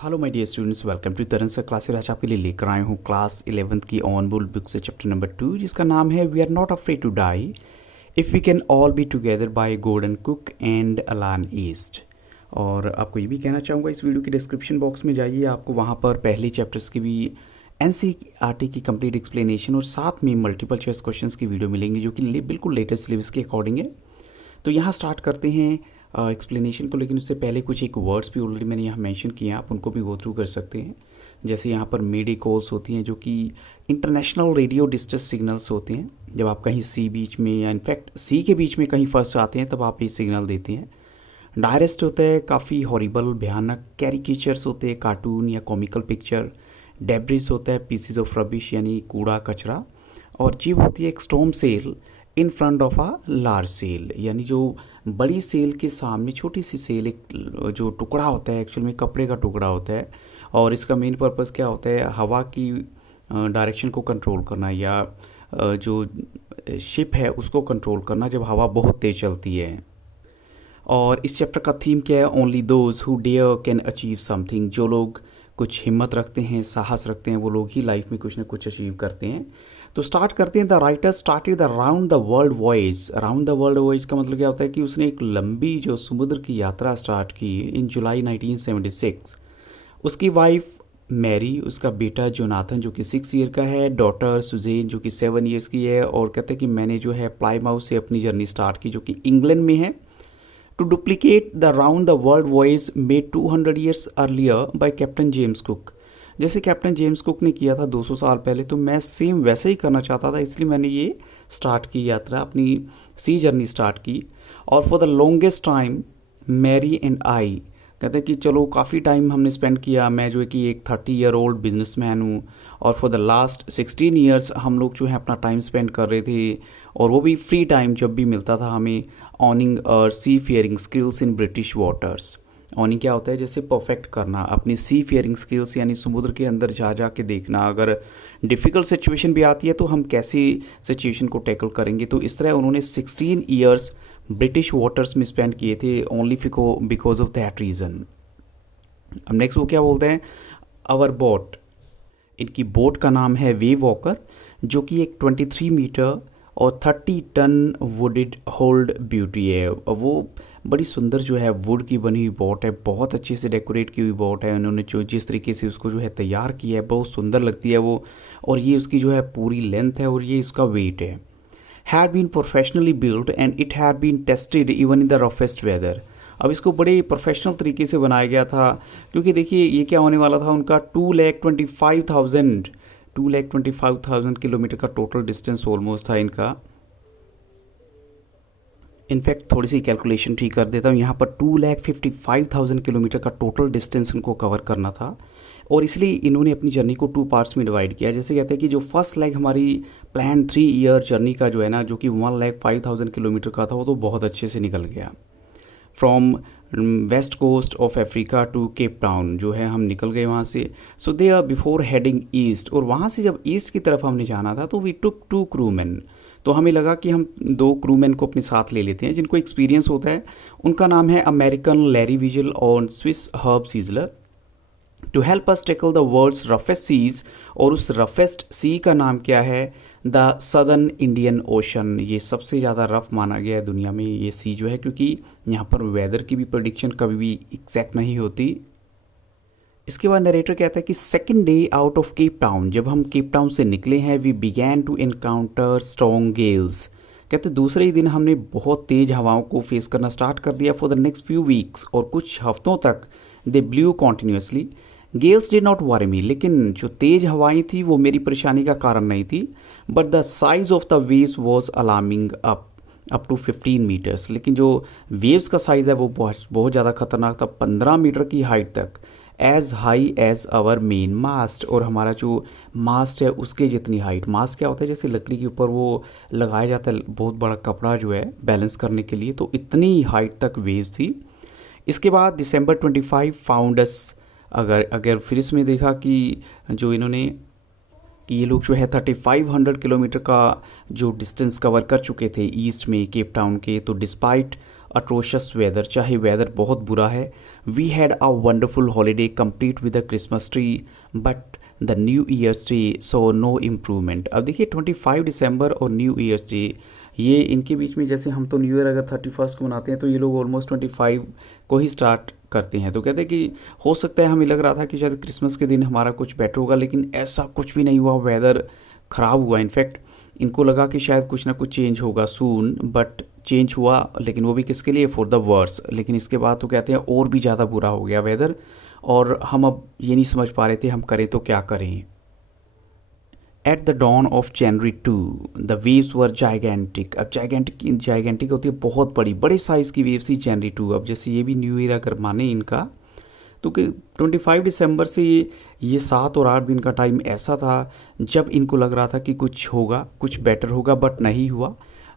Hello my dear students, welcome to Taran sir classes. आज आपके लिए लेकर आए हूँ क्लास 11th की ऑन बुल बुक से चैप्टर नंबर 2, जिसका नाम है we are not afraid to die if we can all be together by Gordon Cook and Alan East. और आपको ये भी कहना चाहूँगा, इस वीडियो के डिस्क्रिप्शन बॉक्स में जाइए, आपको वहाँ पर पहले चैप्टर्स की भी एनसीईआरटी की कंप्लीट एक्सप्लेनेशन और साथ में मल्टीपल चॉइस क्वेश्चंस की वीडियो मिलेंगी, जो कि बिल्कुल लेटेस्ट सिलेबस के अकॉर्डिंग है। तो यहाँ स्टार्ट करते हैं एक्सप्लेनेशन को, लेकिन उससे पहले कुछ एक वर्ड्स भी ऑलरेडी मैंने यहाँ मेंशन किए हैं, आप उनको भी गो थ्रू कर सकते हैं। जैसे यहाँ पर मेडी कॉल्स होती हैं, जो कि इंटरनेशनल रेडियो डिस्ट्रेस सिग्नल्स होते हैं। जब आप कहीं सी बीच में या इनफैक्ट सी के बीच में कहीं फंस जाते हैं, तब आप ये सिग्नल देते हैं। डायरेस्ट होता है काफ़ी हॉरिबल, भयानक। कैरिकेचर्स होते हैं कार्टून या कॉमिकल पिक्चर। डेब्रिस होता है पीसीज ऑफ रबिश यानी कूड़ा कचरा। और जीव होती है एक storm sail in front of a large sail, यानी जो बड़ी सेल के सामने छोटी सी सेल, एक जो टुकड़ा होता है एक्चुअल में कपड़े का टुकड़ा होता है। और इसका मेन पर्पस क्या होता है, हवा की डायरेक्शन को कंट्रोल करना, या जो शिप है उसको कंट्रोल करना जब हवा बहुत तेज चलती है। और इस चैप्टर का थीम क्या है, only those who dare can achieve something. जो लोग कुछ हिम्मत रखते हैं, साहस रखते हैं, वो लोग ही लाइफ में कुछ ना कुछ अचीव करते हैं। तो स्टार्ट करते हैं। The writer started the round the world voyage. Round the world voyage का मतलब क्या होता है कि उसने एक लंबी जो समुद्र की यात्रा स्टार्ट की इन जुलाई 1976। उसकी वाइफ मैरी, उसका बेटा जोनाथन जो कि 6 ईयर का है, डॉटर सुजेन जो कि 7 ईयर्स की है। और कहते हैं कि मैंने जो है प्लाईमाउथ से अपनी जर्नी स्टार्ट की, जो कि इंग्लैंड में है। To duplicate the round the world voyage made 200 years earlier by captain James Cook. जैसे कैप्टन जेम्स कुक ने किया था 200 साल पहले, तो मैं सेम वैसे ही करना चाहता था, इसलिए मैंने ये स्टार्ट की यात्रा, अपनी सी जर्नी स्टार्ट की। और for the longest time Mary and I, कहते हैं कि चलो काफ़ी टाइम हमने स्पेंड किया। मैं जो है कि एक 30 ईयर ओल्ड बिजनेसमैन हूँ, और फॉर द लास्ट 16 ईयर्स हम लोग जो है अपना टाइम स्पेंड कर रहे थे, और वो भी फ्री टाइम जब भी मिलता था हमें, honing seafaring skills in British waters. Honing क्या होता है, जैसे परफेक्ट करना अपनी सी फेयरिंग स्किल्स, यानी समुद्र के अंदर जा जा के देखना, अगर डिफ़िकल्ट सिचुएशन भी आती है तो हम कैसे सिचुएशन को टैकल करेंगे। तो इस तरह उन्होंने 16 ईयर्स ब्रिटिश वाटर्स में स्पेंड किए थे, only because of that reason. अब नेक्स्ट वो क्या बोलते हैं, आवर बोट। इनकी बोट का नाम है वे वॉकर, जो कि एक 23 मीटर और 30 टन वुडेड होल्ड ब्यूटी है। और वो बड़ी सुंदर जो है वुड की बनी हुई बोट है, बहुत अच्छे से डेकोरेट की हुई बोट है। उन्होंने जो जिस तरीके से उसको जो है तैयार किया है, बहुत सुंदर लगती है वो। और ये उसकी जो है पूरी लेंथ है, और ये इसका वेट है। Had been professionally build and it had been tested even in the roughest weather. अब इसको बड़े प्रोफेशनल तरीके से बनाया गया था, क्योंकि देखिए ये क्या होने वाला था, उनका 2,25,000 किलोमीटर का टोटल डिस्टेंस ऑलमोस्ट था इनका। इनफैक्ट थोड़ी सी कैलकुलेशन ठीक कर देता हूँ, यहाँ पर 2,55,000 किलोमीटर का टोटल डिस्टेंस उनको कवर करना था। और इसलिए इन्होंने अपनी जर्नी को 2 पार्ट्स में डिवाइड किया। जैसे कहते हैं कि जो फर्स्ट लेग हमारी प्लान 3 ईयर जर्नी का जो है ना, जो कि 1,05,000 किलोमीटर का था, वो तो बहुत अच्छे से निकल गया। From west coast of Africa to Cape Town जो है, हम निकल गए वहाँ से। So they are before heading east, और वहाँ से जब ईस्ट की तरफ हमने जाना था, तो वी टुक 2 क्रूमैन। तो हमें लगा कि हम 2 क्रूमैन को अपने साथ ले लेते हैं जिनको एक्सपीरियंस होता है। उनका नाम है अमेरिकन लैरी विजल और Swiss Herb Seigler, to help us tackle the world's roughest seas. और उस रफेस्ट सी का नाम क्या है, द सदर्न इंडियन ओशन। ये सबसे ज़्यादा रफ माना गया है दुनिया में ये सी जो है, क्योंकि यहाँ पर वेदर की भी प्रेडिक्शन कभी भी एग्जैक्ट नहीं होती। इसके बाद नरेटर कहता है कि second day out of Cape Town, जब हम केप टाउन से निकले हैं, we began to encounter strong gales. कहते दूसरे ही दिन हमने बहुत तेज़ हवाओं को फेस करना स्टार्ट कर दिया। For the next few weeks, और कुछ हफ्तों तक they blew continuously. Gales did not worry me, लेकिन जो तेज़ हवाएं थी वो मेरी परेशानी का कारण नहीं थी। But the size of the waves was alarming up to 15 meters. लेकिन जो वेव्स का साइज़ है वो बहुत ज़्यादा खतरनाक था, 15 मीटर की हाइट तक, as high as our main mast. और हमारा जो मास्ट है उसके जितनी हाइट। मास्ट क्या होता है, जैसे लकड़ी के ऊपर वो लगाया जाता है बहुत बड़ा कपड़ा जो है बैलेंस करने के लिए, तो इतनी हाइट तक वेव्स थी। इसके बाद दिसंबर 25 फाउंडस, अगर फिर इसमें देखा कि जो इन्होंने कि ये लोग जो है 3,500 किलोमीटर का जो डिस्टेंस कवर कर चुके थे ईस्ट में केप टाउन के। तो डिस्पाइट अट्रोशस वेदर, चाहे वेदर बहुत बुरा है, we had a wonderful holiday complete with a Christmas tree but the new year's tree so no improvement. अब देखिए 25 दिसंबर और न्यू ईयर्स डे, ये इनके बीच में, जैसे हम तो न्यू ईयर अगर 31 को मनाते हैं तो ये लोग ऑलमोस्ट 25 को ही स्टार्ट करते हैं। तो कहते हैं कि हो सकता है, हमें लग रहा था कि शायद क्रिसमस के दिन हमारा कुछ बेटर होगा, लेकिन ऐसा कुछ भी नहीं हुआ। वेदर ख़राब हुआ। इनफैक्ट इनको लगा कि शायद कुछ ना कुछ चेंज होगा सून, बट चेंज हुआ, लेकिन वो भी किसके लिए, फॉर द वर्स। लेकिन इसके बाद तो कहते हैं और भी ज़्यादा बुरा हो गया वेदर, और हम अब ये नहीं समझ पा रहे थे हम करें तो क्या करें। At the dawn of January 2 the waves were gigantic. अब जाइगेंटिक होती है बहुत बड़ी, बड़े साइज़ की वेव्स थी जनवरी 2। अब जैसे ये भी न्यू ईयर अगर माने इनका, तो कि 25 दिसंबर से ये 7 और 8 दिन का टाइम ऐसा था जब इनको लग रहा था कि कुछ होगा, कुछ बेटर होगा, बट नहीं हुआ।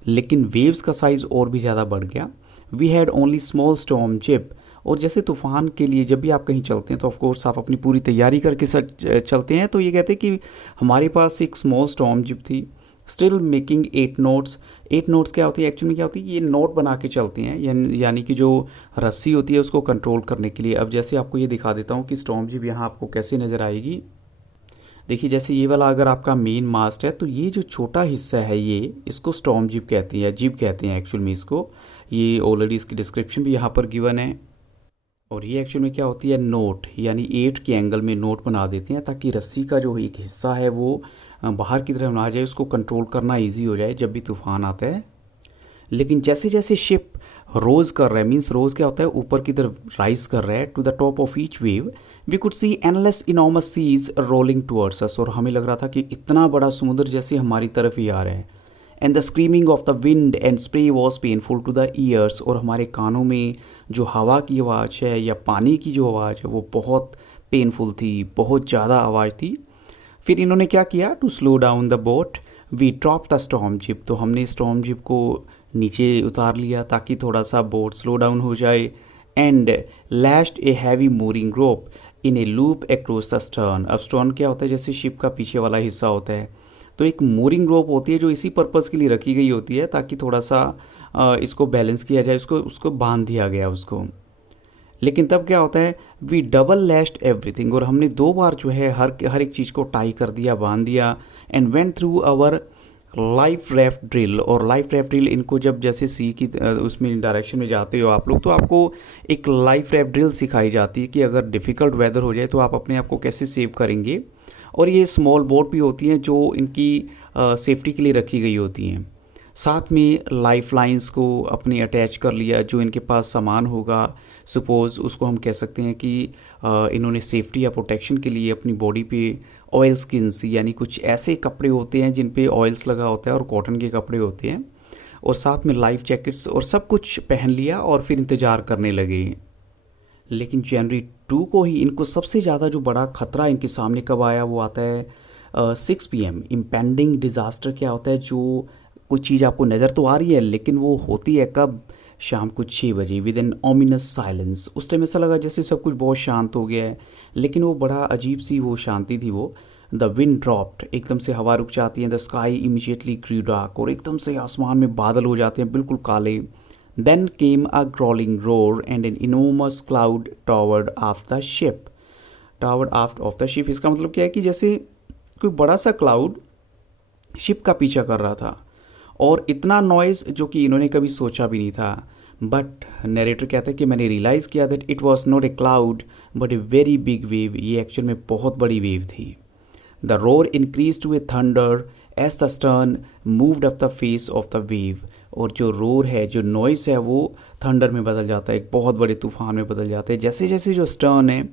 लेकिन वेव्स का साइज़ और भी ज़्यादा बढ़ गया। We had only small storm jib. और जैसे तूफ़ान के लिए जब भी आप कहीं चलते हैं तो ऑफकोर्स आप अपनी पूरी तैयारी करके चलते हैं। तो ये कहते हैं कि हमारे पास एक स्मॉल स्टॉर्म जिप थी, स्टिल मेकिंग 8 नोट्स। 8 नोट्स क्या होती है एक्चुअली में, क्या होती है, ये नोट बना के चलते हैं, यानी कि जो रस्सी होती है उसको कंट्रोल करने के लिए। अब जैसे आपको ये दिखा देता हूँ कि स्टॉर्म जिप यहाँ आपको कैसे नज़र आएगी। देखिए जैसे ये वाला अगर आपका मेन मास्ट है, तो ये जो छोटा हिस्सा है ये, इसको स्टॉर्म जिप कहते हैं, या जिप कहते हैं एक्चुअल में इसको। ये ऑलरेडी इसकी डिस्क्रिप्शन भी यहाँ पर गिवन है। और ये एक्चुअल में क्या होती है, नोट, यानी 8 के एंगल में नोट बना देते हैं ताकि रस्सी का जो एक हिस्सा है वो बाहर की तरफ ना जाए, उसको कंट्रोल करना इजी हो जाए जब भी तूफान आता है। लेकिन जैसे जैसे शिप रोज कर रहा है, मीन्स रोज क्या होता है, ऊपर की तरफ राइज कर रहा है to the top of each wave, we could see endless enormous seas rolling towards us. और हमें लग रहा था कि इतना बड़ा समुद्र जैसे हमारी तरफ ही आ रहा है। And the screaming of the wind and spray was painful to the ears. और हमारे कानों में जो हवा की आवाज़ है या पानी की जो आवाज़ है वो बहुत पेनफुल थी, बहुत ज़्यादा आवाज़ थी। फिर इन्होंने क्या किया, to slow down the boat we drop the storm jib. तो हमने स्टॉर्म जिप को नीचे उतार लिया ताकि थोड़ा सा बोट स्लो डाउन हो जाए। And lashed a heavy mooring rope in A loop across the stern. अब स्टर्न क्या होता है, जैसे शिप का पीछे वाला हिस्सा होता है, तो एक mooring रोप होती है जो इसी पर्पज़ के लिए रखी गई होती है ताकि थोड़ा सा इसको बैलेंस किया जाए, उसको बांध दिया गया उसको। लेकिन तब क्या होता है, वी डबल लैश्ड एवरीथिंग। और हमने 2 बार जो है हर एक चीज़ को टाई कर दिया, बांध दिया। And went through our life raft drill. और लाइफ रैफ्ट ड्रिल, इनको जब जैसे सी की उसमें डायरेक्शन में जाते हो आप लोग, तो आपको एक लाइफ रैफ्ट ड्रिल सिखाई जाती है कि अगर डिफ़िकल्ट वेदर हो जाए तो आप अपने आप को कैसे सेव करेंगे। और ये स्मॉल बोट भी होती हैं जो इनकी सेफ्टी के लिए रखी गई होती हैं। साथ में लाइफ लाइंस को अपने अटैच कर लिया, जो इनके पास सामान होगा, सपोज़ उसको हम कह सकते हैं कि इन्होंने सेफ्टी या प्रोटेक्शन के लिए अपनी बॉडी पे ऑयल स्किन्स, यानी कुछ ऐसे कपड़े होते हैं जिन पे ऑयल्स लगा होता है और कॉटन के कपड़े होते हैं, और साथ में लाइफ जैकेट्स और सब कुछ पहन लिया और फिर इंतज़ार करने लगे। लेकिन जनवरी 2 को ही इनको सबसे ज़्यादा जो बड़ा खतरा इनके सामने कब आया, वो आता है 6 PM। इम्पेंडिंग डिज़ास्टर क्या होता है, जो कोई चीज़ आपको नज़र तो आ रही है लेकिन वो होती है कब, शाम को 6 बजे, विद एन ओमिनस साइलेंस। उस टाइम ऐसा लगा जैसे सब कुछ बहुत शांत हो गया है, लेकिन वो बड़ा अजीब सी वो शांति थी वो। द विंड ड्रॉप्ड, एकदम से हवा रुक जाती है। The sky immediately grew dark, और एकदम से आसमान में बादल हो जाते हैं बिल्कुल काले। Then came a growling roar and an enormous cloud toward of the ship. Toward of the ship, इसका मतलब क्या है कि जैसे कोई बड़ा सा क्लाउड शिप का पीछा कर रहा था, और इतना नॉइज़ जो कि इन्होंने कभी सोचा भी नहीं था। बट नरेटर कहता है कि मैंने रियलाइज़ किया that it was not a cloud but a very big wave. ये एक्चुअल में बहुत बड़ी वेव थी। The roar increase to a thunder as the stern moved up the face of the wave. और जो रोर है, जो नॉइस है, वो थंडर में बदल जाता है, एक बहुत बड़े तूफान में बदल जाता है जैसे जैसे जो स्टर्न है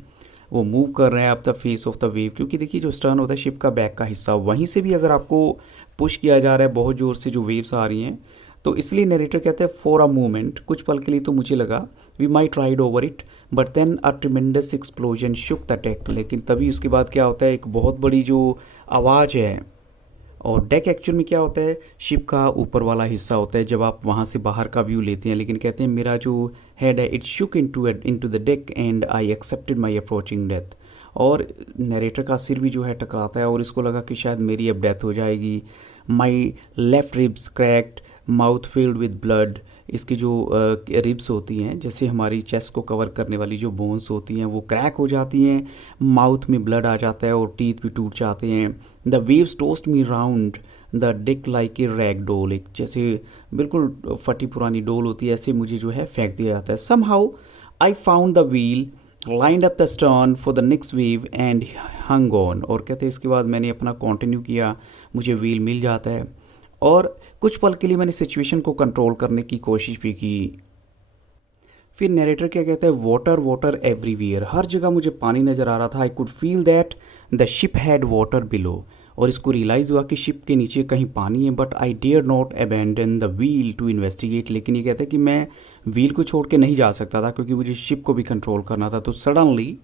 वो मूव कर रहे हैं up the face of the wave. क्योंकि देखिए जो स्टर्न होता है शिप का बैक का हिस्सा, वहीं से भी अगर आपको पुश किया जा रहा है बहुत ज़ोर से, जो वेव्स आ रही हैं, तो इसलिए नरेटर कहते हैं फॉर अ मोमेंट, कुछ पल के लिए तो मुझे लगा, we might ride over it but then a tremendous explosion shook the deck. लेकिन तभी उसके बाद क्या होता है, एक बहुत बड़ी जो आवाज़ है। और डेक एक्चुअल में क्या होता है, शिप का ऊपर वाला हिस्सा होता है जब आप वहाँ से बाहर का व्यू लेते हैं। लेकिन कहते हैं मेरा जो हेड है, it Shuk into the deck and I accepted my approaching death. और नरेटर का सिर भी जो है टकराता है और इसको लगा कि शायद मेरी अब डेथ हो जाएगी। My left ribs cracked, mouth filled with blood. इसकी जो रिब्स होती हैं, जैसे हमारी चेस्ट को कवर करने वाली जो बोन्स होती हैं वो क्रैक हो जाती हैं, माउथ में ब्लड आ जाता है और टीथ भी टूट जाते हैं। The waves toast me round the Dick like a rag डोल, एक जैसे बिल्कुल फटी पुरानी डोल होती है, ऐसे मुझे जो है फेंक दिया जाता है। Somehow I found the wheel, lined up the stern for the next wave and hung on. और कहते हैं इसके बाद मैंने अपना कंटिन्यू किया, मुझे व्हील मिल जाता है और कुछ पल के लिए मैंने सिचुएशन को कंट्रोल करने की कोशिश भी की। फिर नरेटर क्या कहता है, वाटर वाटर एवरीवेयर, हर जगह मुझे पानी नज़र आ रहा था। I could feel that the ship had water below, और इसको रियलाइज़ हुआ कि शिप के नीचे कहीं पानी है। But I dare not abandon the wheel to investigate, लेकिन ये कहता है कि मैं व्हील को छोड़ के नहीं जा सकता था क्योंकि मुझे शिप को भी कंट्रोल करना था। तो suddenly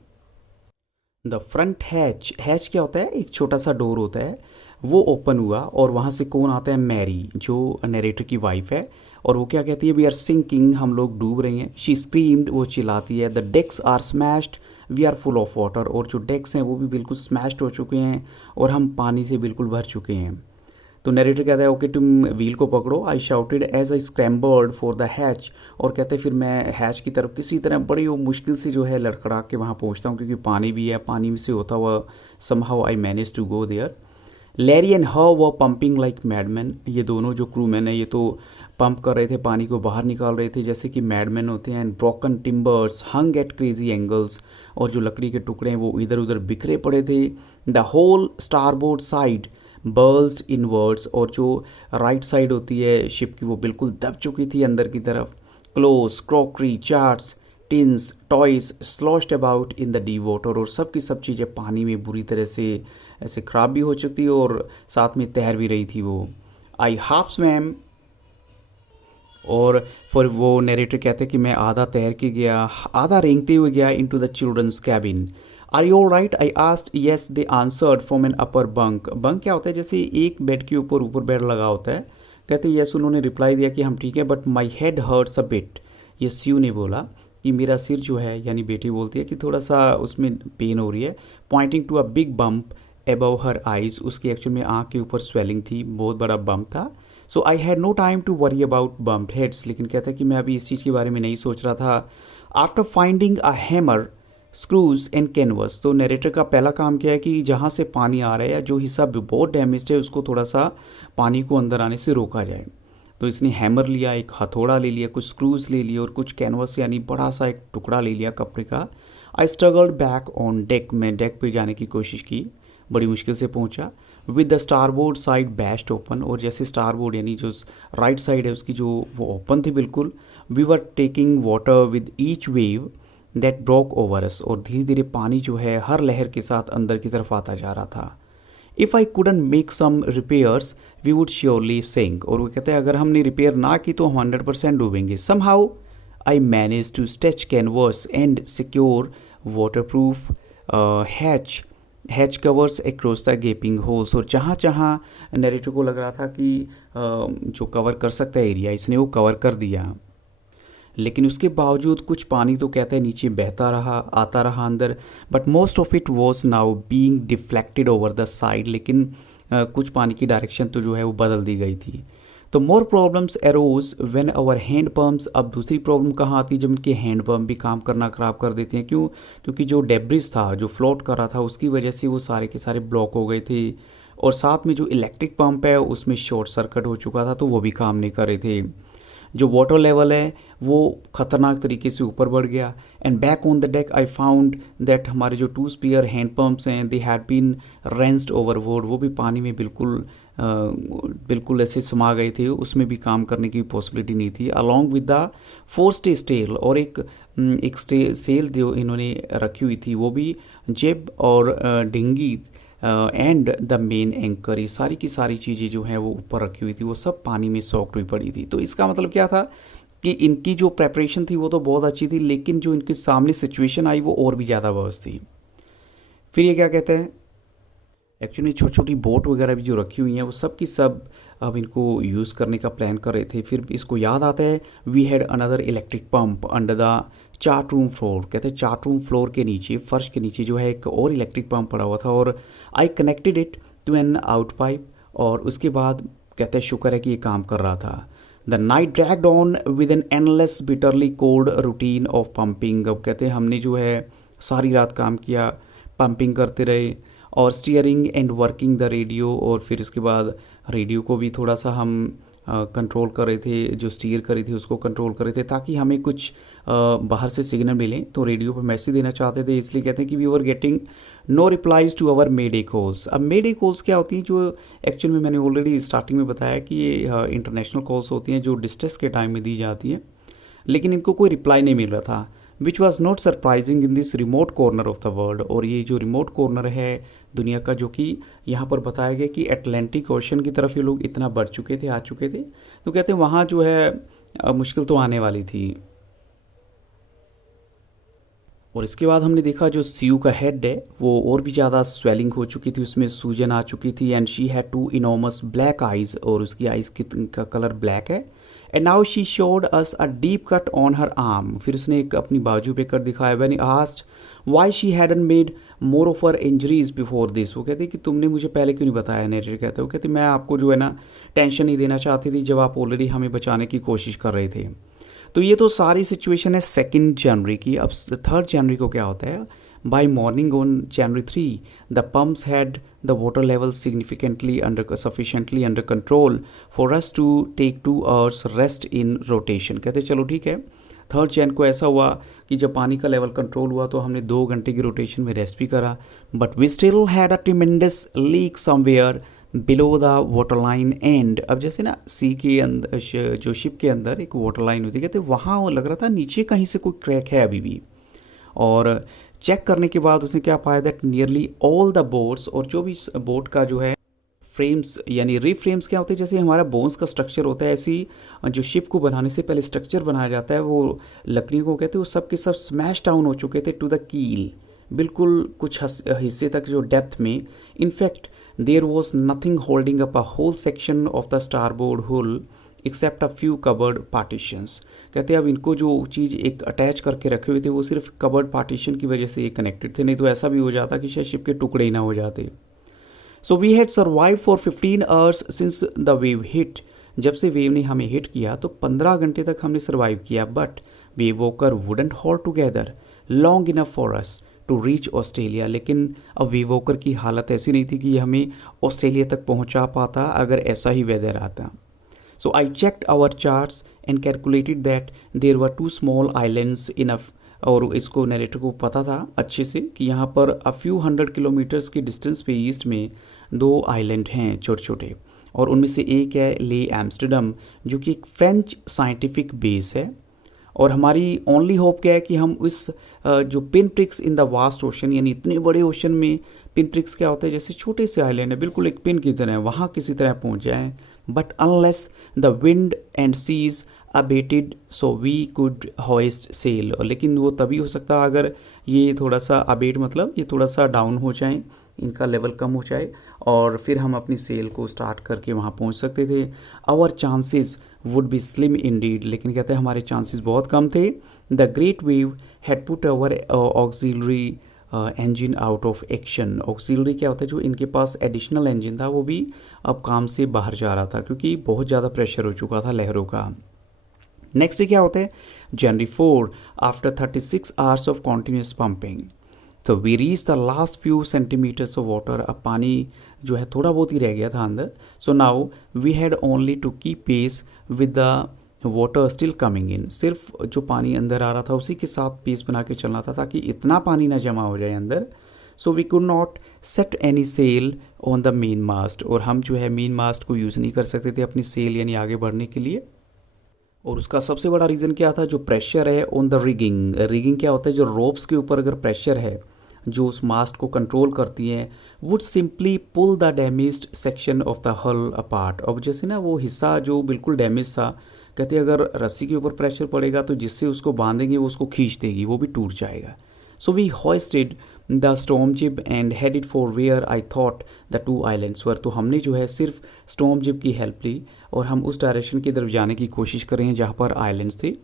the front hatch, hatch क्या होता है, एक छोटा सा डोर होता है, वो ओपन हुआ और वहाँ से कौन आता है, मैरी, जो नरेटर की वाइफ है। और वो क्या कहती है, वी आर सिंकिंग, हम लोग डूब रहे हैं। शी स्क्रीम्ड, वो चिल्लाती है, the decks are smashed, we are full of water, और जो डेक्स हैं वो भी बिल्कुल स्मैश्ड हो चुके हैं और हम पानी से बिल्कुल भर चुके हैं। तो नरेटर कहता है, ओके तुम व्हील को पकड़ो। I shouted as I scrambled for the hatch, और कहते हैं फिर मैं हैच की तरफ किसी तरह बड़ी मुश्किल से जो है लड़खड़ा के वहाँ पहुँचता हूँ, क्योंकि पानी भी है, पानी से होता हुआ somehow I manage to go there. Larry and her वो पंपिंग लाइक मैडमैन, ये दोनों जो क्रू मैन है ये तो पंप कर रहे थे, पानी को बाहर निकाल रहे थे जैसे कि मैडमैन होते हैं। And broken timbers hung at crazy angles, और जो लकड़ी के टुकड़े हैं वो इधर उधर बिखरे पड़े थे। The whole starboard side burst inwards, और जो राइट साइड होती है शिप की वो बिल्कुल दब चुकी थी अंदर की तरफ। Clothes, crockery, charts, tins, toys sloshed about in the the water, और सब की सब चीज़ें पानी में बुरी तरह से ऐसे ख़राब भी हो चुकी थी और साथ में तैर भी रही थी वो। आई हाफ स्वैम, और फिर वो नरेटर कहते हैं कि मैं आधा तैर के गया, आधा रेंगते हुए गया into the children's cabin. Are you all right, I asked. Yes they answered from an upper bunk. Bunk क्या होता है, जैसे एक बेड के ऊपर बेड लगा होता है। कहते येस, उन्होंने रिप्लाई दिया कि हम ठीक है, but my head hurts a bit. ये स्यू ने बोला कि मेरा सिर जो है, यानी बेटी बोलती है कि थोड़ा सा उसमें पेन हो रही है। Pointing to a big bump above her eyes, उसकी एक्चुअल में आँख के ऊपर स्वेलिंग थी, बहुत बड़ा बम्प था। So I had no time to worry about bumped heads, लेकिन कहता है कि मैं अभी इस चीज़ के बारे में नहीं सोच रहा था। After finding a hammer, screws and canvas, तो नरेटर का पहला काम क्या है कि जहाँ से पानी आ रहा है या जो हिस्सा बहुत डैमेज है उसको थोड़ा सा पानी को अंदर आने से रोका जाए। तो इसने हैमर लिया, एक हथौड़ा ले लिया, कुछ स्क्रूज ले लिए और कुछ कैनवस यानी बड़ा सा एक टुकड़ा ले लिया कपड़े का। I struggled back on deck, मैं डेक पे जाने की कोशिश की, बड़ी मुश्किल से पहुंचा। With the starboard side bashed open, और जैसे स्टारबोर्ड यानी जो राइट साइड है उसकी जो वो ओपन थी बिल्कुल। We were taking water with each wave that broke over us, और धीरे धीरे पानी जो है हर लहर के साथ अंदर की तरफ आता जा रहा था। If I couldn't make some repairs we would surely sink, और वो कहते हैं अगर हमने रिपेयर ना की तो हम 100% डूबेंगे। Somehow I manage to stretch canvas and secure waterproof hatch covers across the gaping holes, और जहाँ जहाँ नरेटर को लग रहा था कि जो कवर कर सकता है एरिया, इसने वो कवर कर दिया। लेकिन उसके बावजूद कुछ पानी तो कहता है नीचे बहता रहा, आता रहा अंदर, but most of it was now being deflected over the side, लेकिन कुछ पानी की डायरेक्शन तो जो है वो बदल दी गई थी। तो more problems arose when our hand pumps, अब दूसरी प्रॉब्लम कहाँ आती है, जब इनके हैंड पम्प भी काम करना ख़राब कर देते हैं। क्यों? क्योंकि जो डेब्रिस था, जो फ्लोट कर रहा था, उसकी वजह से वो सारे के सारे ब्लॉक हो गए थे, और साथ में जो इलेक्ट्रिक पंप है उसमें शॉर्ट सर्किट हो चुका था, तो वो भी काम नहीं कर रहे थे। जो वाटर लेवल है वो ख़तरनाक तरीके से ऊपर बढ़ गया। And back on the deck I found that हमारे जो 2 स्पीयर हैंड पम्प्स हैं दे हैड बीन रेंस्ड ओवरबोर्ड, वो भी पानी में बिल्कुल ऐसे समा गए थे, उसमें भी काम करने की पॉसिबिलिटी नहीं थी। Along with the 4 stay sail, और एक सेल जो इन्होंने रखी हुई थी वो भी जेब और dinghy and the main anchor, ये सारी की सारी चीज़ें जो हैं वो ऊपर रखी हुई थी, वो सब पानी में सोक्ड हुई पड़ी थी। तो इसका मतलब क्या था कि इनकी जो प्रेपरेशन थी वो तो बहुत अच्छी थी, लेकिन जो इनके सामने सिचुएशन आई वो और भी ज़्यादा वर्स थी। फिर ये क्या कहते हैं, एक्चुअली छोटी छोटी बोट वगैरह भी जो रखी हुई हैं वो सब की सब अब इनको यूज़ करने का प्लान कर रहे थे। फिर इसको याद आता है, we had another electric pump under the chart room floor, कहते हैं चार्ट रूम फ्लोर के नीचे, फर्श के नीचे जो है एक और इलेक्ट्रिक पंप पड़ा हुआ था, और I connected it to an out pipe, और उसके बाद कहते हैं शुक्र है कि ये काम कर रहा था। The night dragged on with an endless bitterly cold routine of pumping. अब कहते हैं हमने जो है सारी रात काम किया, पंपिंग करते रहे और steering and working the radio, और फिर उसके बाद रेडियो को भी थोड़ा सा हम कंट्रोल कर रहे थे, जो स्टीयर करी थी उसको कंट्रोल कर रहे थे ताकि हमें कुछ बाहर से सिग्नल मिले, तो रेडियो पे मैसेज देना चाहते थे। इसलिए कहते हैं कि we were getting no replies to our mayday calls. अब मेडे कॉल्स क्या होती हैं, जो एक्चुअल में मैंने ऑलरेडी स्टार्टिंग में बताया कि ये इंटरनेशनल कॉल्स होती हैं जो डिस्ट्रेस के टाइम में दी जाती हैं, लेकिन इनको कोई रिप्लाई नहीं मिल रहा था, which was not surprising in this remote corner of the world. और ये जो रिमोट कॉर्नर है दुनिया का, जो कि यहाँ पर बताया गया कि अटलांटिक ओशन की तरफ ये लोग इतना बढ़ चुके थे, आ चुके थे, तो कहते हैं वहाँ जो है मुश्किल तो आने वाली थी। और इसके बाद हमने देखा जो सीयू का हेड है वो और भी ज़्यादा स्वेलिंग हो चुकी थी, उसमें सूजन आ चुकी थी, and she had two enormous black eyes, और उसकी आइज का कलर ब्लैक है। And now she showed us a deep cut on her arm, फिर उसने एक अपनी बाजू पे कट दिखाया। When he asked why she hadn't made more of her injuries before this, वो कहते कि तुमने मुझे पहले क्यों नहीं बताया, नेरेटर कहते हो, कहते मैं आपको जो है ना टेंशन नहीं देना चाहती थी जब आप ऑलरेडी हमें बचाने की कोशिश कर रहे थे। तो ये तो सारी सिचुएशन है 2 जनवरी की। अब 3 जनवरी को क्या होता है, by morning on January 3 the pumps had the water level sufficiently under control for us to take 2 hours rest in rotation. कहते चलो ठीक है, 3 जन को ऐसा हुआ कि जब पानी का लेवल कंट्रोल हुआ तो हमने 2 घंटे की रोटेशन में रेस्ट भी करा, but we still had a tremendous leak somewhere below the water line and. अब जैसे ना सी के अंदर, जो शिप के अंदर एक वाटर लाइन होती है, कहते वहाँ वो लग रहा था नीचे कहीं से कोई क्रैक है अभी भी। और चेक करने के बाद उसने क्या पाया, that nearly all the boats, और जो भी बोट का जो है फ्रेम्स यानी री फ्रेम्स क्या होते हैं, जैसे हमारा बोन्स का स्ट्रक्चर होता है, ऐसी जो शिप को बनाने से पहले स्ट्रक्चर बनाया जाता है वो लकड़ी को कहते हैं, वो सब के सब स्मैश डाउन हो चुके थे टू द कील, बिल्कुल कुछ हिस्से तक जो डेप्थ में। In fact there was nothing holding up a whole section of the starboard hull except a few cupboard partitions. कहते हैं अब इनको जो चीज़ एक अटैच करके रखे हुए थे वो सिर्फ कबर्ड पार्टीशन की वजह से ये कनेक्टेड थे, नहीं तो ऐसा भी हो जाता कि शायद शिप के टुकड़े ही ना हो जाते। So we had survive for 15 hours since the wave hit. जब से वेव ने हमें हिट किया तो 15 घंटे तक हमने सर्वाइव किया, but Wavewalker wouldn't hold together long enough for us to reach Australia. लेकिन अब वे वोकर की हालत ऐसी नहीं थी कि ये हमें ऑस्ट्रेलिया तक पहुंचा पाता अगर ऐसा ही वेदर आता। So I checked our charts and calculated that there were 2 small islands enough. और इसको नरेटर को पता था अच्छे से कि यहाँ पर अ फ्यू 100 किलोमीटर्स की डिस्टेंस पे ईस्ट में 2 आइलैंड हैं छोटे छोटे, और उनमें से एक है ले एम्स्टर्डम जो कि एक फ्रेंच साइंटिफिक बेस है। और हमारी ओनली होप क्या है कि हम इस जो pin prix in the vast ocean, यानी इतने बड़े ओशन में पिन प्रिक्स क्या होता है, जैसे छोटे से आइलैंड है बिल्कुल एक पिन की तरह, वहाँ किसी तरह पहुँच जाएं। But unless the wind and seas abated so we could hoist sail. लेकिन वो तभी हो सकता है अगर ये थोड़ा सा अबेट मतलब ये थोड़ा सा डाउन हो जाए, इनका लेवल कम हो जाए, और फिर हम अपनी सेल को स्टार्ट करके वहाँ पहुँच सकते थे। Our chances would be slim indeed, लेकिन कहते हैं हमारे चांसेस बहुत कम थे। The great wave had put our auxiliary engine out of action. Auxiliary क्या होता है, जो इनके पास एडिशनल इंजन था वो भी अब काम से बाहर जा रहा था क्योंकि बहुत ज़्यादा प्रेशर हो चुका था लहरों का। नेक्स्ट डे क्या होता है, January 4 after 36 hours of continuous pumping तो we reach the last few centimetres of water. अब पानी जो है थोड़ा बहुत ही रह गया था अंदर। So now we had only to keep pace with the water still coming in. सिर्फ जो पानी अंदर आ रहा था उसी के साथ पेस बना के चलना था ताकि इतना पानी ना जमा हो जाए अंदर। So we could not set any sail on the main mast, और हम जो है मेन मास्ट को यूज़ नहीं कर सकते थे अपनी सेल यानी आगे बढ़ने के लिए। और उसका सबसे बड़ा रीज़न क्या था, जो प्रेशर है ऑन द रिगिंग। रिगिंग क्या होता है, जो रोप्स के ऊपर अगर प्रेशर है जो उस मास्ट को कंट्रोल करती हैं, would simply pull the damaged section of the hull apart. अब जैसे ना वो हिस्सा जो बिल्कुल डैमेज था, कहते अगर रस्सी के ऊपर प्रेशर पड़ेगा तो जिससे उसको बांधेंगे वो उसको खींच देगी, वो भी टूट जाएगा। So we hoisted the storm jib and headed for where I thought the 2 islands were. तो हमने जो है सिर्फ स्टॉर्म जिब की हेल्प ली और हम उस डायरेक्शन की तरफ जाने की कोशिश कर रहे हैं जहाँ पर आइलैंड्स थे।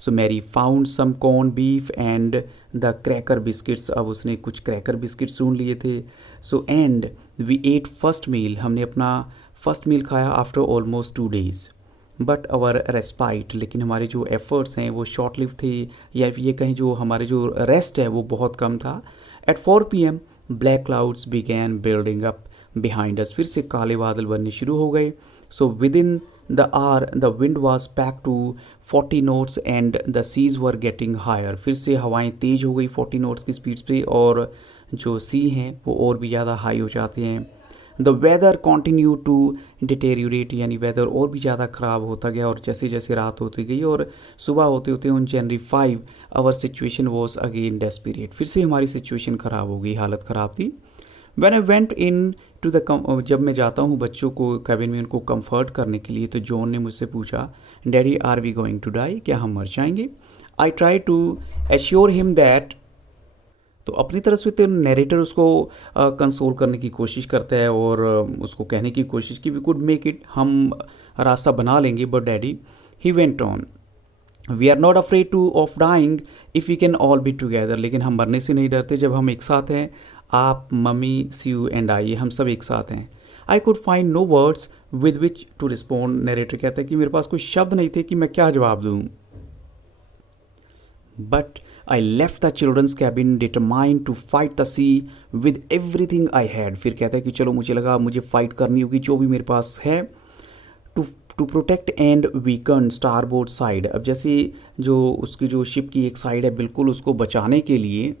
So Mary found some corn beef and the cracker biscuits. अब उसने कुछ क्रैकर बिस्किट्स ढूंढ लिए थे। So and we ate first meal, हमने अपना फर्स्ट मील खाया after almost 2 days। But our respite, लेकिन हमारे जो एफर्ट्स हैं वो शॉर्ट लिव थे, या ये कहीं जो हमारे जो रेस्ट है वो बहुत कम था। At 4 PM black clouds began building up behind us, फिर से काले बादल बनने शुरू हो गए। So within the hour the wind was back to 40 knots and the seas were getting higher, फिर से हवाएं तेज हो गई 40 नोट्स की स्पीड पे, और जो सी हैं वो और भी ज़्यादा हाई हो जाते हैं। The weather continue to deteriorate, यानी वेदर और भी ज़्यादा ख़राब होता गया, और जैसे जैसे रात होती गई और सुबह होते होते on January 5 our situation was again desperate, फिर से हमारी सिचुएशन ख़राब हो गई, हालत ख़राब थी। When I went in to the, जब मैं जाता हूँ बच्चों को कैबिन में उनको कंफर्ट करने के लिए, तो जॉन ने मुझसे पूछा, daddy are we going to die, क्या हम मर जाएंगे? I try to assure him that, तो अपनी तरफ से तो नैरेटर उसको कंसोल करने की कोशिश करता है और उसको कहने की कोशिश की वी कुड मेक इट, हम रास्ता बना लेंगे। But daddy he went on, we are not afraid to of dying if we can all be together, लेकिन हम मरने से नहीं डरते जब हम एक साथ हैं, आप, मम्मी, सीयू एंड आई, हम सब एक साथ हैं। I could find no words with which to respond, narrator कहता है कि मेरे पास कोई शब्द नहीं थे कि मैं क्या जवाब दूँ। But I left the children's cabin determined to fight the sea with everything I had, फिर कहता है कि चलो मुझे लगा मुझे फाइट करनी होगी जो भी मेरे पास है, to protect and weaken starboard side, अब जैसे जो उसकी जो शिप की एक साइड है बिल्कुल उसको बचाने के लिए,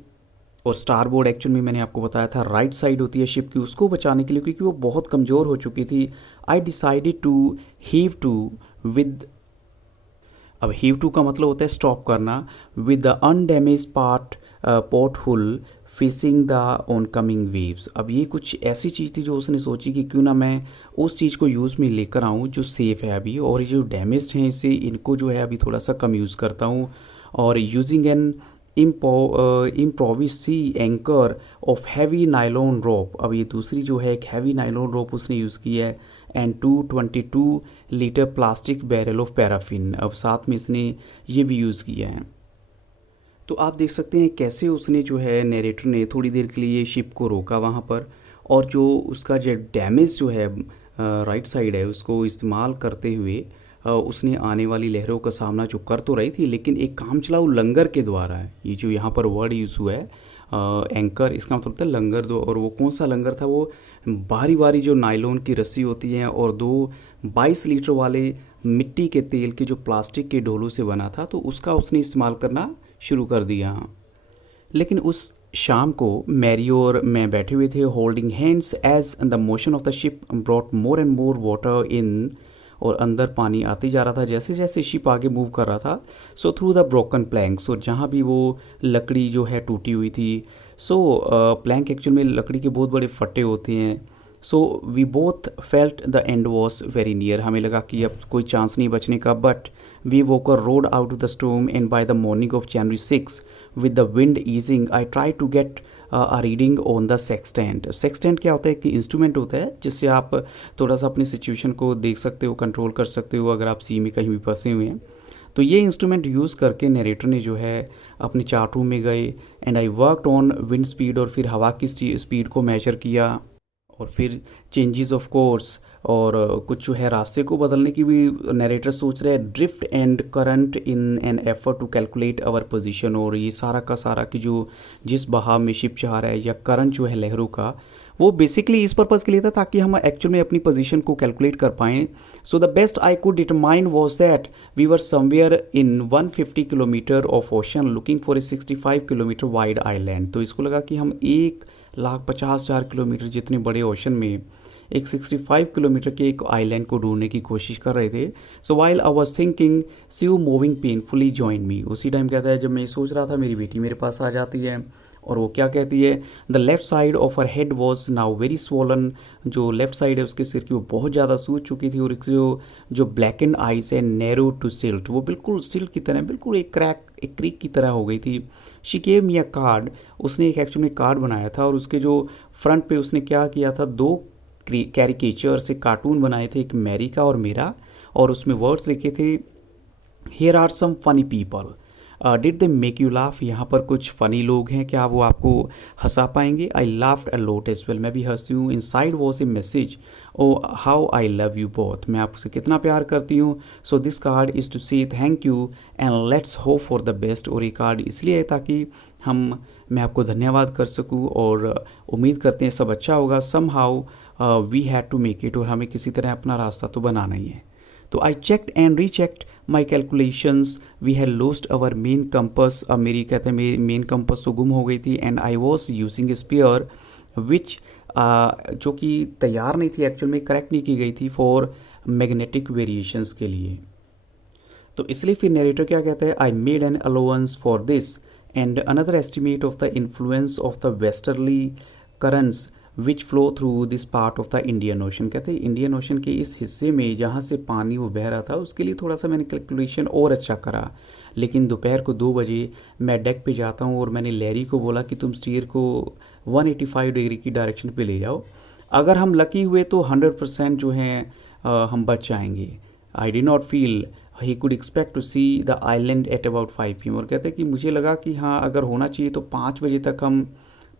और स्टारबोर्ड एक्चुअल में मैंने आपको बताया था राइट साइड होती है शिप की, उसको बचाने के लिए क्योंकि वो बहुत कमज़ोर हो चुकी थी। I decided to heave to with, अब हीव टू का मतलब होता है स्टॉप करना, with the undamaged port hull facing the oncoming waves. अब ये कुछ ऐसी चीज़ थी जो उसने सोची कि क्यों ना मैं उस चीज़ को यूज़ में लेकर आऊँ जो सेफ़ है अभी, और ये जो डैमेज हैं इसे इनको जो है अभी थोड़ा सा कम यूज़ करता हूँ, और using an improvised sea anchor of heavy nylon rope, अब ये दूसरी जो है एक हैवी नाइलॉन रोप उसने यूज़ की है, and 222 litre plastic barrel of paraffin, अब साथ में इसने ये भी यूज़ किया है। तो आप देख सकते हैं कैसे उसने जो है नरेटर ने थोड़ी देर के लिए शिप को रोका वहाँ पर, और जो उसका जो डैमेज जो है राइट साइड है उसको इस्तेमाल करते हुए उसने आने वाली लहरों का सामना जो कर तो रही थी, लेकिन एक काम चलाऊ लंगर के द्वारा है, ये जो यहाँ पर वर्ड यूज़ हुआ है एंकर, इसका मतलब होता है लंगर दो, और वो कौन सा लंगर था, वो बारी बारी जो नायलॉन की रस्सी होती है और दो 22 लीटर वाले मिट्टी के तेल के जो प्लास्टिक के डोलों से बना था, तो उसका उसने इस्तेमाल करना शुरू कर दिया। लेकिन उस शाम को मैरी और मैं बैठे हुए थे holding hands as the motion of the ship brought more and more water in, और अंदर पानी आते जा रहा था जैसे जैसे शिप आगे मूव कर रहा था। So through the broken planks, और जहाँ भी वो लकड़ी जो है टूटी हुई थी, सो प्लैंक एक्चुअल में लकड़ी के बहुत बड़े फट्टे होते हैं। So we both felt the end was very near, हमें लगा कि अब कोई चांस नहीं बचने का, but we walker rode out of the storm and by the morning of January 6 with the wind easing I try to get a reading on the sextant. Sextant क्या होता है कि इंस्ट्रूमेंट होता है जिससे आप थोड़ा सा अपनी सिचुएशन को देख सकते हो, कंट्रोल कर सकते हो अगर आप सी में कहीं भी फंसे हुए हैं। तो ये इंस्ट्रूमेंट यूज़ करके नरेटर ने जो है अपने चार्ट रूम में गए, and I worked on wind speed, और फिर हवा की स्पीड को मेजर किया, और फिर चेंजेस ऑफ कोर्स, और कुछ जो है रास्ते को बदलने की भी नरेटर सोच रहे हैं, drift and current in an effort to calculate our position, और ये सारा का सारा कि जो जिस बहाव में शिप चाह रहा है या करंट जो है लहरों का, वो बेसिकली इस पर्पज़ के लिए था ताकि हम एक्चुअल में अपनी पोजीशन को कैलकुलेट कर पाएँ। So the best I could determine was that we were somewhere in 150 kilometres of ocean looking for a 65 kilometre wide island. तो इसको लगा कि हम 1,50,000 किलोमीटर जितने बड़े ओशन में एक 65 किलोमीटर के एक आइलैंड को ढूंढने की कोशिश कर रहे थे। So while I was thinking Sue moving painfully join me, उसी टाइम कहता है जब मैं सोच रहा था मेरी बेटी मेरे पास आ जाती है, और वो क्या कहती है, the left side of her head was now very swollen, जो लेफ्ट साइड है उसके सिर की वो बहुत ज़्यादा सूज चुकी थी, और जो ब्लैक एंड आइज है नैरो टू सिल्ट, वो बिल्कुल सिल्ट की तरह, बिल्कुल एक क्रीक की तरह हो गई थी। She gave me a card, उसने एक एक्चुअली कार्ड बनाया था, और उसके जो फ्रंट पे उसने क्या किया था, दो कैरिकेचर से कार्टून बनाए थे, एक मैरी का और मेरा, और उसमें वर्ड्स लिखे थे, here are some funny people. Did they make you laugh, यहाँ पर कुछ फ़नी लोग हैं, क्या वो आपको हंसा पाएंगे? I laughed a lot as well, मैं भी हंसती हूँ। Inside was a message, oh how I love you both, मैं आपसे कितना प्यार करती हूँ। So this card is to say thank you and let's hope for the best. और ये कार्ड इसलिए है ताकि मैं आपको धन्यवाद कर सकूँ और उम्मीद करते हैं सब अच्छा होगा। Somehow we had to make it, और हमें किसी तरह अपना रास्ता तो बनाना ही है। तो I checked and rechecked my calculations, we had lost our main compass, अब मेरी कहते हैं मेरी मेन कंपस तो गुम हो गई थी। And I was using a spare which जो कि तैयार नहीं थी, एक्चुअल में करेक्ट नहीं की गई थी फॉर मैग्नेटिक वेरिएशंस के लिए। तो इसलिए फिर नरेटर क्या कहता है, I made an allowance for this and another estimate of the influence of the westerly currents which flow through this part of the Indian ocean. कहते हैं इंडियन ओशन के इस हिस्से में जहाँ से पानी वो बह रहा था उसके लिए थोड़ा सा मैंने कैलकुलेशन और अच्छा करा। लेकिन दोपहर को 2 बजे मैं डेक पे जाता हूँ और मैंने लैरी को बोला कि तुम स्टीयर को 185 डिग्री की डायरेक्शन पे ले जाओ, अगर हम लकी हुए तो 100% जो है हम बच जाएंगे। I did not feel he could expect to see the island at about 5 PM, और कहते हैं कि मुझे लगा कि हाँ अगर होना चाहिए तो 5 बजे तक हम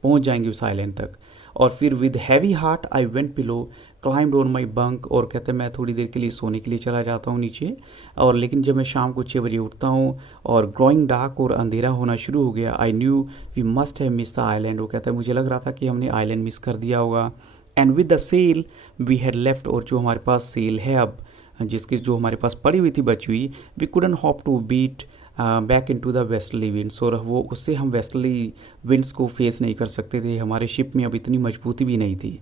पहुँच जाएंगे उस आइलैंड तक। और फिर with heavy heart I went pillow, climbed on my bunk, और कहते हैं मैं थोड़ी देर के लिए सोने के लिए चला जाता हूँ नीचे। और लेकिन जब मैं शाम को 6 बजे उठता हूँ और ग्रोइंग डार्क और अंधेरा होना शुरू हो गया, I knew we must have miss the island, वो कहता है मुझे लग रहा था कि हमने आइलैंड मिस कर दिया होगा। And with the sail we had left, और जो हमारे पास सेल है अब जिसकी जो हमारे पास पड़ी हुई थी बची हुई, we couldn't hope to beat back in to the westerly winds, और वो उससे हम वेस्टर्ली विंड्स को फेस नहीं कर सकते थे, हमारे शिप में अब इतनी मजबूती भी नहीं थी।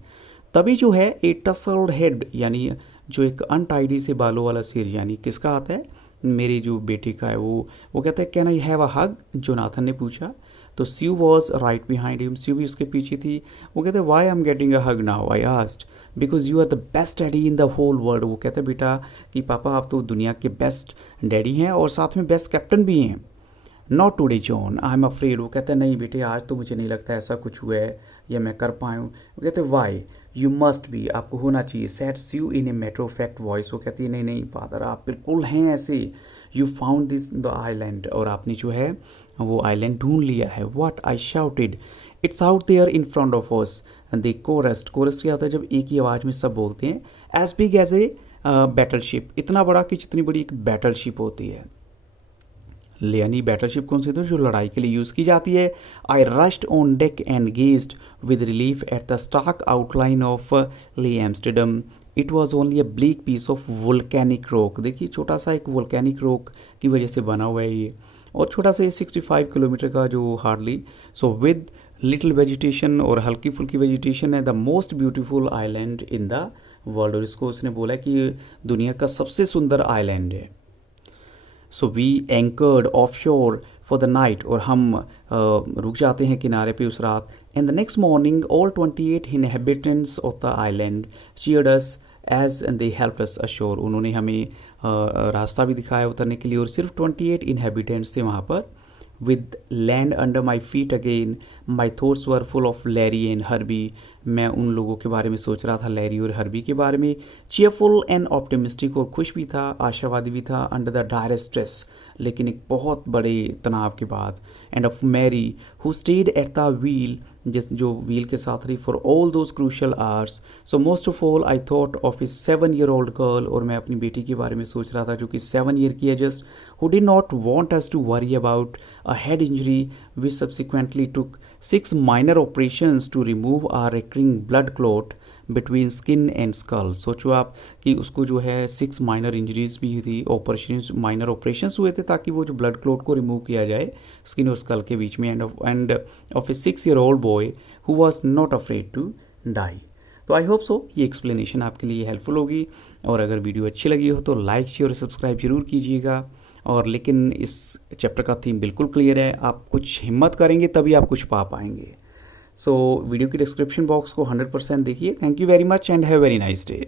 तभी जो है ए टसल्ड हेड, यानी जो एक अनटाइडी से बालों वाला सिर, यानी किसका आता है, मेरे जो बेटे का है, वो कहता है can I have a hug, Jonathan ने पूछा। तो Sue was right behind him, Sue भी उसके पीछे थी। वो कहते why I am getting a hug now, I asked, because you are the best daddy in the whole world. वो कहते बेटा कि पापा आप तो दुनिया के बेस्ट डैडी हैं और साथ में बेस्ट कैप्टन भी हैं। Not today John, I am afraid, वो कहते हैं नहीं बेटे आज तो मुझे नहीं लगता ऐसा कुछ हुआ है या मैं कर पाऊँ। वो कहते वाई, यू मस्ट बी, आपको होना चाहिए। Sets you in a matter of fact voice, वो कहती है नहीं नहीं फादर आप बिल्कुल हैं ऐसे। You found this the island, और आपने जो है वो आइलैंड ढूंढ लिया है। What, I shouted, it's out there in front of us. They cursed, chorus क्या होता है जब एक ही आवाज़ में सब बोलते हैं। As big as a battleship, इतना बड़ा कि जितनी बड़ी एक बैटल शिप होती है। यानी बैटल शिप कौन सी थी, जो लड़ाई के लिए यूज़ की जाती है। I rushed on deck and gazed with relief at the stark outline of Le Amsterdam. It was only a bleak piece of volcanic rock, देखिए छोटा सा एक वोल्केनिक रॉक की वजह से बना हुआ है ये, और छोटा सा 65 किलोमीटर का जो hardly. So with little vegetation, और हल्की फुल्की वेजिटेशन है, the most beautiful island in the world, और इसको उसने बोला कि दुनिया का सबसे सुंदर आइलैंड है। So we anchored off shore for the night, और हम रुक जाते हैं किनारे पे उस रात। And the next morning all 28 inhabitants of the island cheered us as and they helped us ashore, उन्होंने हमें रास्ता भी दिखाया उतरने के लिए, और सिर्फ 28 इनहेबिटेंट्स थे वहाँ पर। With land under my feet again my thoughts were full of Larry and Herbie, मैं उन लोगों के बारे में सोच रहा था, लैरी और हर्बी के बारे में। चीयरफुल एंड ऑप्टिमिस्टिक, और खुश भी था, आशावादी भी था। अंडर द डायरेस्ट स्ट्रेस, लेकिन एक बहुत बड़े तनाव के बाद। And of Mary who stayed at the wheel, जिस जो व्हील के साथ रही for all those crucial hours. So most of all I thought of a 7-year-old girl, और मैं अपनी बेटी के बारे में सोच रहा था जो कि 7 year की है just, who did not want us to worry about a head injury. We subsequently took 6 minor operations to remove a recurring blood clot between skin and skull. सोचो आप कि उसको जो है 6 माइनर इंजरीज भी थी, ऑपरेशन माइनर ऑपरेशंस हुए थे ताकि वो जो ब्लड क्लॉट को रिमूव किया जाए स्किन और स्कल के बीच में। And of a 6-year-old boy who was not afraid to die. तो आई होप सो ये एक्सप्लेनेशन आपके लिए हेल्पफुल होगी, और अगर वीडियो अच्छी लगी हो तो लाइक शेयर और सब्सक्राइब जरूर कीजिएगा। और लेकिन इस चैप्टर का थीम बिल्कुल क्लियर है, आप कुछ हिम्मत करेंगे तभी आप कुछ पा पाएंगे। सो वीडियो की डिस्क्रिप्शन बॉक्स को 100% देखिए। Thank you very much and have very nice day.